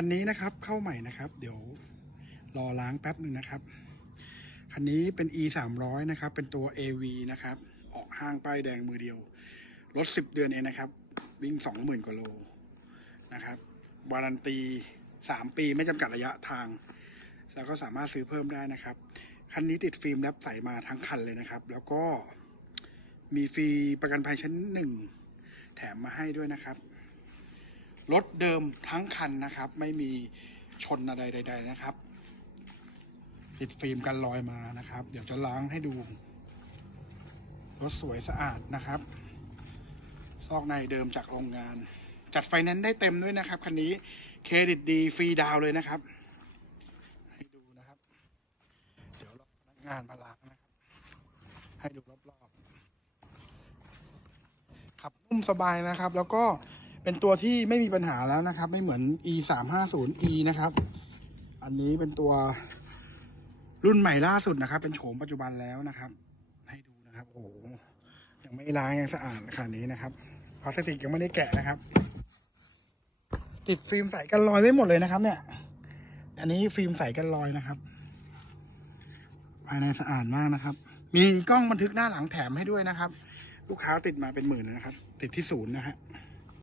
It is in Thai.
คันนี้นะครับเข้าใหม่นะครับ เดี๋ยวรอล้างแป๊บหนึ่งนะครับ คันนี้เป็น e 3 0 0นะครับ เป็นตัว AV นะครับ ออกห้างป้ายแดงมือเดียว รถ 10 เดือนเองนะครับ วิ่ง 20,000กว่าโลนะครับวารันตี 3 ปีไม่จำกัดระยะทาง แล้วก็สามารถซื้อเพิ่มได้นะครับ คันนี้ติดฟิล์มแรปใสมาทั้งคันเลยนะครับ แล้วก็มีฟรีประกันภัยชั้นหนึ่งแถมมาให้ด้วยนะครับ รถเดิมทั้งคันนะครับ ไม่มีชนอะไรใด ๆ นะครับ ติดฟิล์มกันรอยมานะครับ เดี๋ยวจะล้างให้ดู รถสวยสะอาดนะครับ ซอกในเดิมจากโรงงาน จัดไฟแนนซ์ได้เต็มด้วยนะครับคันนี้เครดิตดีฟรีดาวเลยนะครับให้ดูนะครับ เดี๋ยวรอพนักงานมาล้างนะครับ ให้ดูรอบๆขับนุ่มสบายนะครับ แล้วก็ เป็นตัวที่ไม่มีปัญหาแล้วนะครับ ไม่เหมือน e 3 5 0 e นะครับ อันนี้เป็นตัวรุ่นใหม่ล่าสุดนะครับ เป็นโฉมปัจจุบันแล้วนะครับ ให้ดูนะครับโอ้ยังไม่ล้างยังสะอาดขนาดนี้นะครับพลาสติกยังไม่ได้แกะนะครับ ติดฟิล์มใสกันรอยไว้หมดเลยนะครับ เนี่ย อันนี้ฟิล์มใสกันรอยนะครับ ภายในสะอาดมากนะครับ มีกล้องบันทึกหน้าหลังแถมให้ด้วยนะครับ ลูกค้าติดมาเป็นหมื่นนะครับ ติดที่ศูนย์นะฮะ